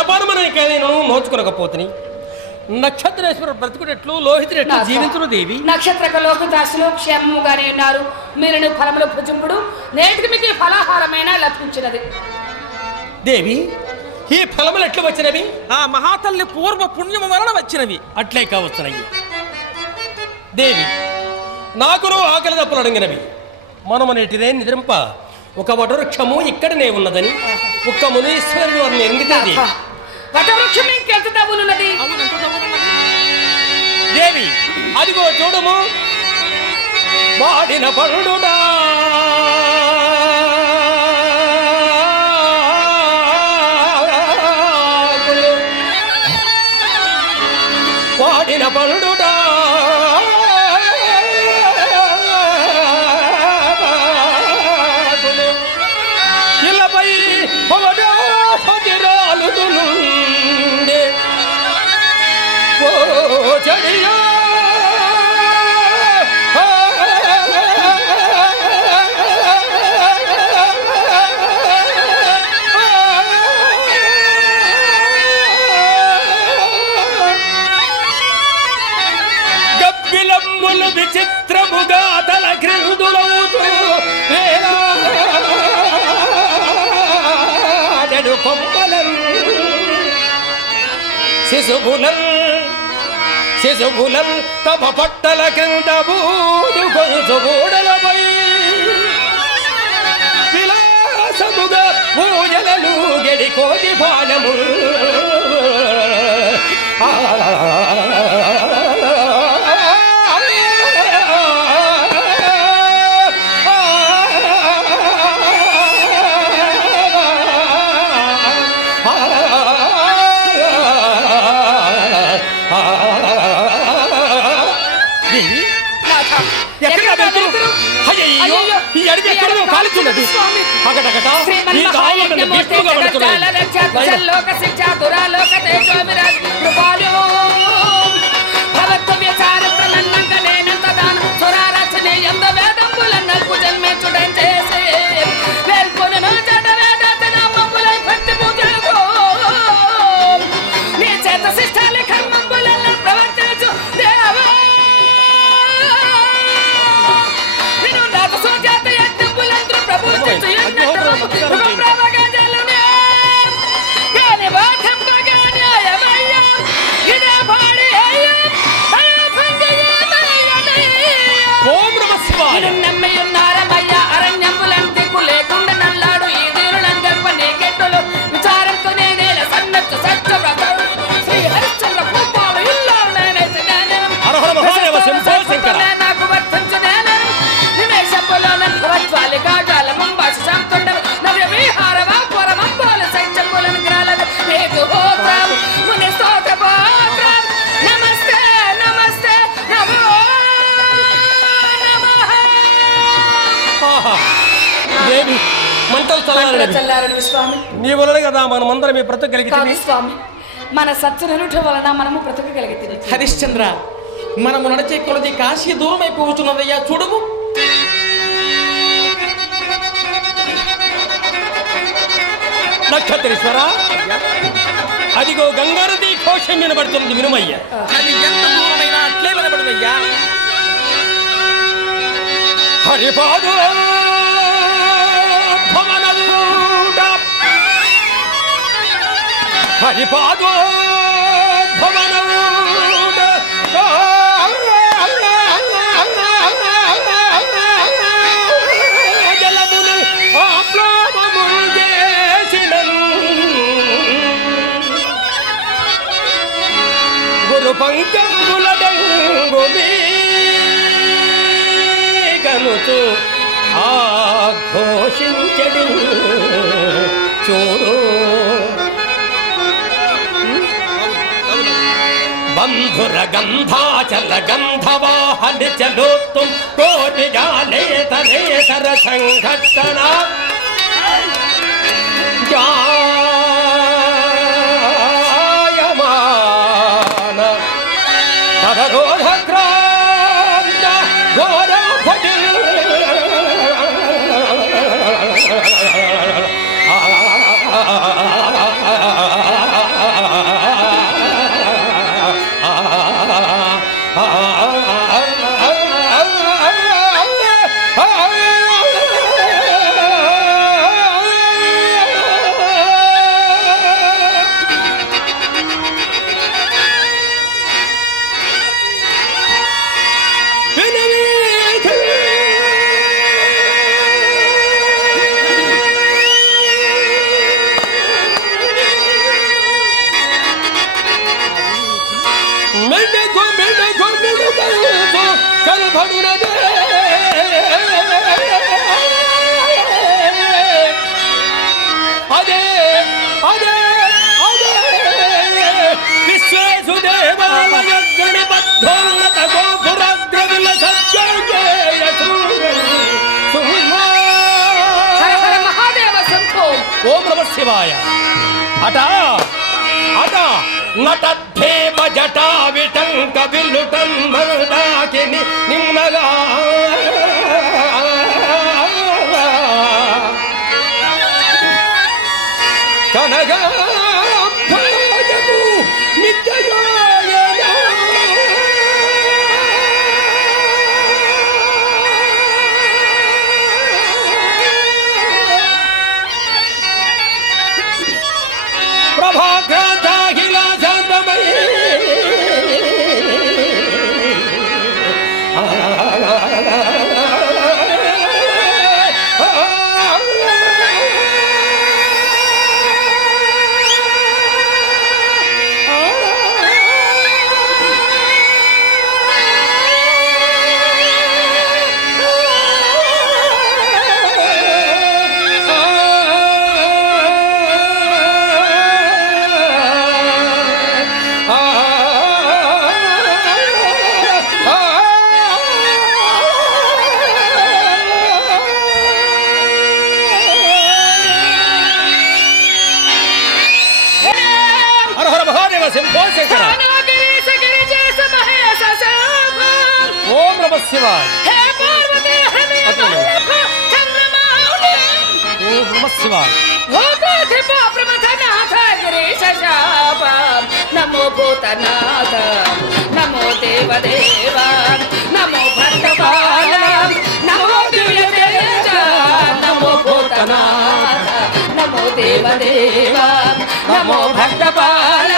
జలపానమని నేను నోచుకొనకపోతుని నక్షత్రేశ్వరుడు బ్రతుకునట్లు లోహితుడెట్లు నాథ. జీవించును దేవి. నక్షత్రక లోకదాసులు క్షేమముగానే ఉన్నారు. మీరును ఫలములు భుజంపుడు నేటికి మీకు ఫలాహారమైన లభించినది. దేవి ఈ ఫలములు ఎట్లు వచ్చినవి ఆ మహాతల్లి పూర్వ పుణ్యము వలన వచ్చినవి. అట్లే కావచ్చునయ్యి. దేవి నాకును ఆకలి దప్పులు అడిగినవి. మనము నేటిదే నిద్రింప. ఒక వటవృక్షము ఇక్కడనే ఉన్నదని ఒక్క మునీశ్వరుడు వారిని ఎరిగితేది వటవృక్షం ఇంకెంత తవ్వులున్నది దేవి అదిగో చూడము. వాడిన పరుడుడా శిశుభులం శిశుభులం తమ పట్టల క్రింద బూడు గొంతు గూడలపై. విలాసముగా పూజలలు గెడికో అడవి ఎక్కడ? స్వామి. అగటగట, ఈ భీష్ముగా పడుతున్నది. జగజ్జాల రక్షాకుశల్లోక శిక్షా దురాలోక తేజోవిరాజ్ కృపాలు. చల్లారని. స్వామి. నీ వలన కదా మనమందరం ఈ బ్రతుకు కాదు కలిగి స్వామి మన సత్యనుట వలన మనము బ్రతకగలిగితే హరిశ్చంద్ర మనము నడిచే కొలది కాశీ దూరం అయిపోతున్నదయ్యా చూడము. నక్షత్రేశ్వర అదిగో గంగానది కోశం వినబడుతుంది వినుమయ్య. అది ఎంత దూరమైనా అట్లే వినబడునయ్యా హరిపాదు! 快입拔断. గంధాచల గంధవాహని చలోత్తుం కోటి జాలేతరేతర సంఘట్టన జాయమాన శివాయ. అట అట నటద్ధేమ జటా విటంక విల్లుటం మరుడాకిని నిన్నగ భూతనాథ నమో దేవదేవా నమో భక్తపాల నమో దివ్య నమో భూతనాథ నమో దేవదేవా నమో భక్తపాల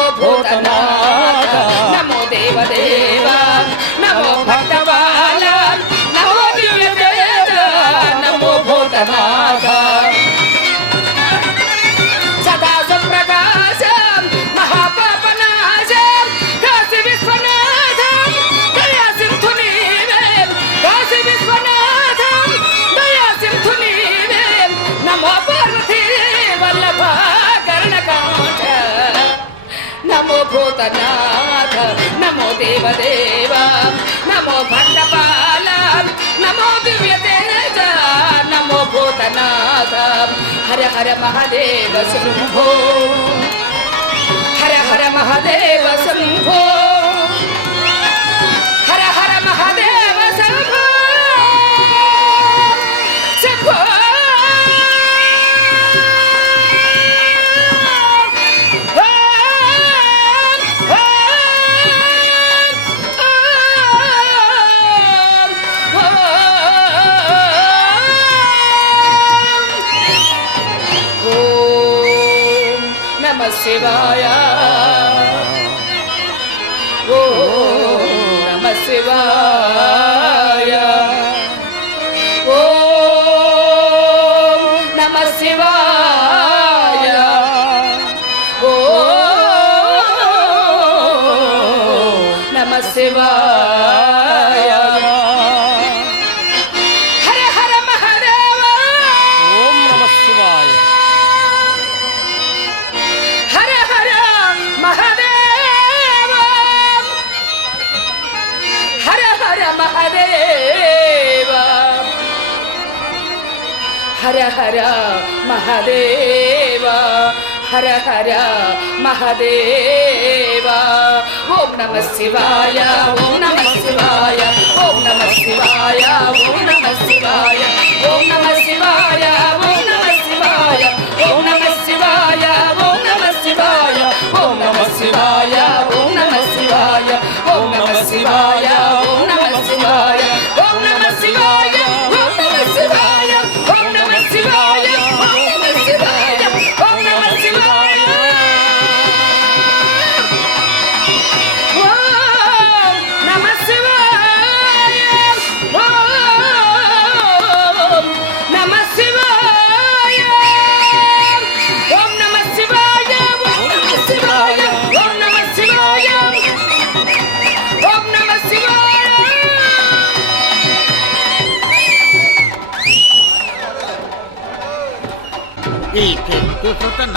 నమో నాథ. నమో దేవదేవ నమో భక్తపాల నమో దివ్య తేజ నమో భూతనాథ. హర హర మహాదేవ శంభో. హర హర మహాదేవ శివాయ. ఓ నమ శివాయ. హర హర మహదేవ హర హర మహదేవ ఓం నమ శివాయ ఓం నమ శివాయ ఓం ఓం నమ శివాయ ఓం నమ శివాయ ఓం నమ శివాయ ఓం నమ శివాయ ఓం నమ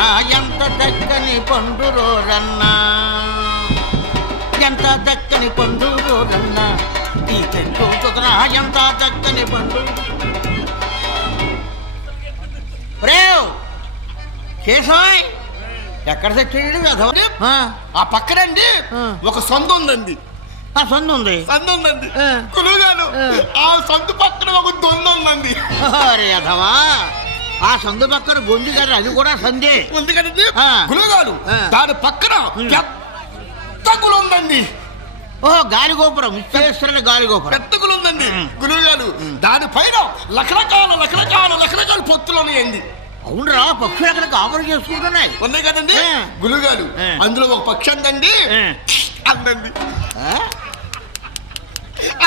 సుతన ఎంత దక్కని పండురోరన్నా ఎంత దక్కని పండురోరన్నా ఈ చెట్టు ఎంత దక్కని పండు? రేవ్ కేశవాయ్ ఎక్కడ తెచ్చాడు వెధవ? ఆ, పక్కనండి. ఒక సొంత ఉందండి. ఆ సొంత ఉంది. సంద ఉందండి. ఆ. కులుగాను ఆ. ఆ సొంత పక్కన ఒక దొంద ఉందండి. అరే అధవా ఆ సందు పక్కన గొంజి గారు అది కూడా సందే. ఉంది కదండి ఆ. ఆ. దాని పక్కన. పెద్ద గులు ఉందండి ఓహో గాలిగోపురం విశ్వేశ్వరుని గాలిగోపురం పెద్ద గులు ఉందండి. గురువుగారు దాని పైన రకరకాల రకరకాల రకరకాల పొత్తులు ఉన్నాయండి. అవునరా పక్షులు అక్కడ కాపురం చేసుకుంటున్నాయి. ఉన్నాయి కదండి? ఆ. ఆ. అందులో ఒక పక్షి అందండి. ఆ. అందండి. ఆ?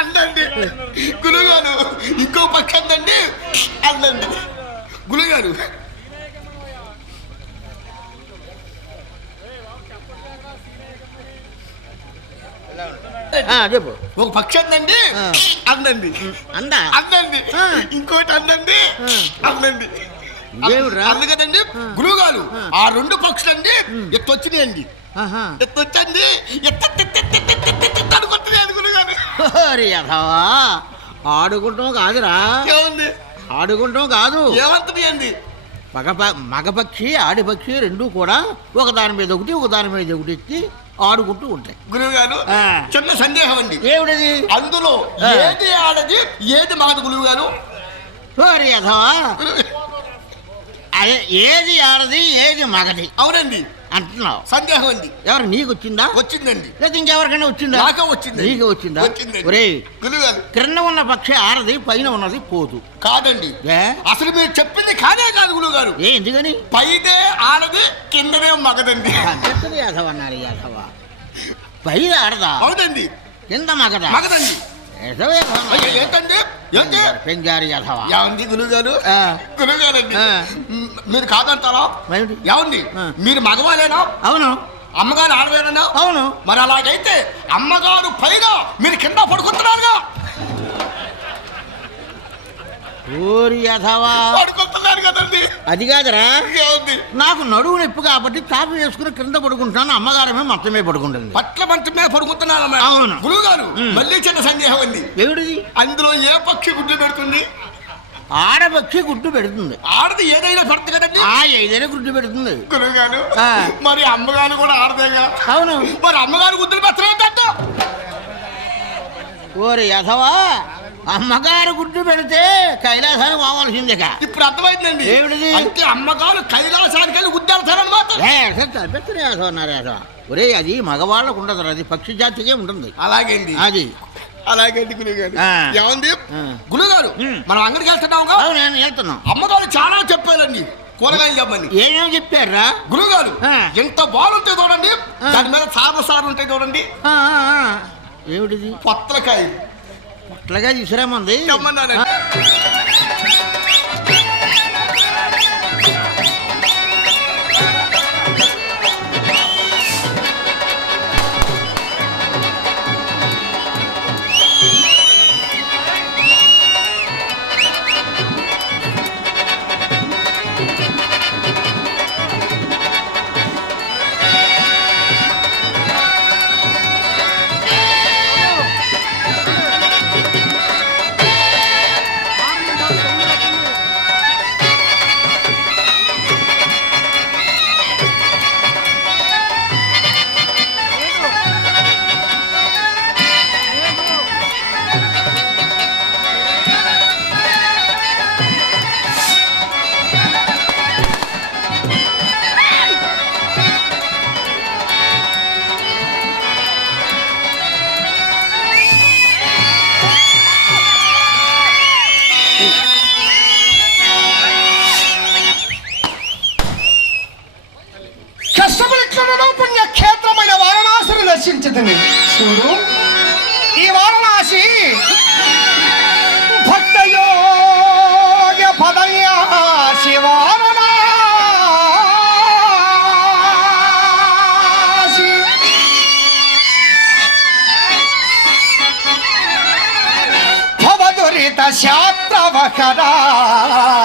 అందండి. గురుగారు ఇంకో పక్షి అందండి. అందండి. గులు గారు చెప్పు. ఒక పక్షి అందండి అందండి. అందా? అందండి. ఇంకోటి అందండి అందండి. అందుకనండి గురుగాలు ఆ. రెండు పక్షులు అండి ఎత్తు వచ్చినాయండి పక్షులండి ఎత్తొచ్చినాయండి. ఎత్తొచ్చండి అరే అనుకున్నాను ఆడుకుంటాం కాదురా ఏముంది ఆడుకుంటాం కాదు. ఏమంటున్నాయండి మగ మగపక్షి ఆడిపక్షి రెండు కూడా ఒక దాని మీద ఒకటి ఒక దాని మీద ఒకటి ఎక్కి ఆడుకుంటూ ఉంటాయి. గురువుగారు ఆ. చిన్న సందేహం అండి. ఏమిటది? అందులో. ఏది ఆడది ఏది మగది గురువుగారు? ఓరి యథవా అదే ఏది ఆడది ఏది మగది? అవునండి. అంటున్నావు. సందేహం అండి ఎవరు నీకు వచ్చిందా వచ్చిందండి. లేదా ఇంకెవరికైనా వచ్చిందా? నాకే వచ్చింది. నీకు వచ్చిందా? వచ్చిందండి. గురువుగారు క్రింద ఉన్న పక్షి ఆడది పైన ఉన్నది పోదు. కాదండి. ఏ? అసలు మీరు చెప్పింది కాదే కాదు గురువుగారు ఏ ఎందుకని? పైదే ఆడది కిందనే మగదండి. యాదవ అన్నారు యాదవ. పైన ఆడదా అవునండి. కింద మగదా? మగదండి. ఏంటండి? ఏంటి? పెంజారి యాదవ ఏమండి ఆ. మ్, మీరు కాదంటారా? ఏమండి. మీరు మగవాలేనా అవును. అమ్మగారు ఆడవేనా అవును. మరి అలాగైతే అమ్మగారు పైన మీరు కింద పడుకుంటున్నారుగా. ఊరి యాదవా పడుకుంటున్నారు కదండి. అది కాదురా. నాకు నడువు నొప్పి కాబట్టి తాపి వేసుకుని కింద పడుకుంటాను అమ్మగారమే మొత్తమే పడుకుంటుంది. పట్ల మంచం మీద పడుకుంటున్నారా అవును. గురువు గారు మ్. మళ్ళీ చిన్న సందేహం ఉంది. ఏమిటిది? అందులో ఏ పక్షి గుడ్డు పెడుతుంది? ఆడపక్షి గుడ్డు పెడుతుంది. ఆడది ఏదైనా పెడుతుంది కదండి? ఆ ఏదైనా గుడ్డు పెడుతుంది. గురువు గారు ఆ. మరి అమ్మగారు కూడా ఆడదేగా? అవును. మరి అమ్మగారు గుడ్డులు పెట్టలేదంట ఓరి యథవా అమ్మగారు గుడ్డు పెడితే కైలాసానికి పోవాల్సిందిగా ఇప్పుడు అర్థమైందండి. ఏమిటిది? అంటే అమ్మగారు కైలాసానికి వెళ్ళి ఒరే అది మగవాళ్ళకు ఉండదు అది పక్షి జాతికే ఉంటుంది. అలాగే అది. అలాగేంటి గురుగారు. ఏముంది. గురుగారు. మనం అంగడికి వెళ్తున్నావుగా అవును నేను వెళ్తున్నాం. అమ్మగారు చాలా చెప్పారండి. కూరగాయలు చెప్పండి ఏమేమి చెప్పారా గురుగారు. ఎంత బాగుంటాయి చూడండి. దాని మీద సారు సారు ఉంటాయి చూడండి. ఏమిటిది? పొత్తలకాయ పొట్లగా చూసిరామంది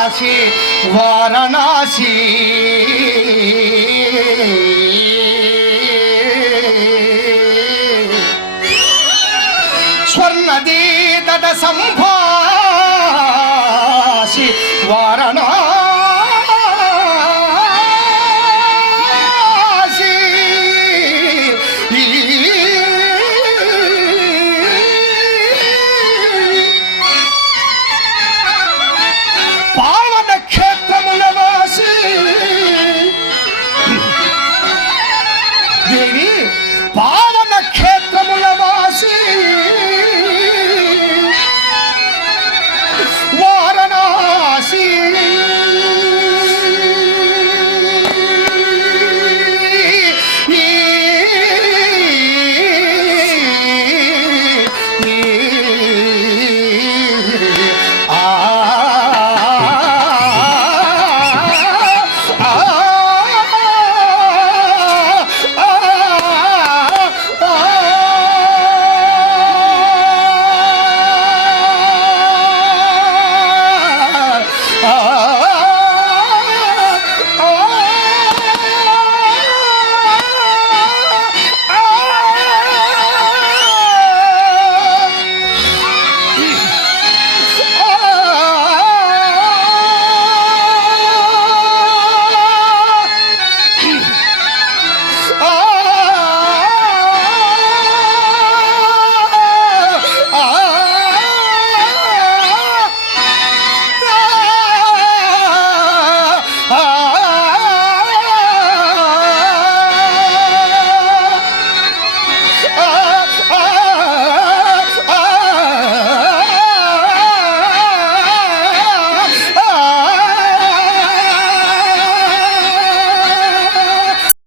वाराणसी वाराणसी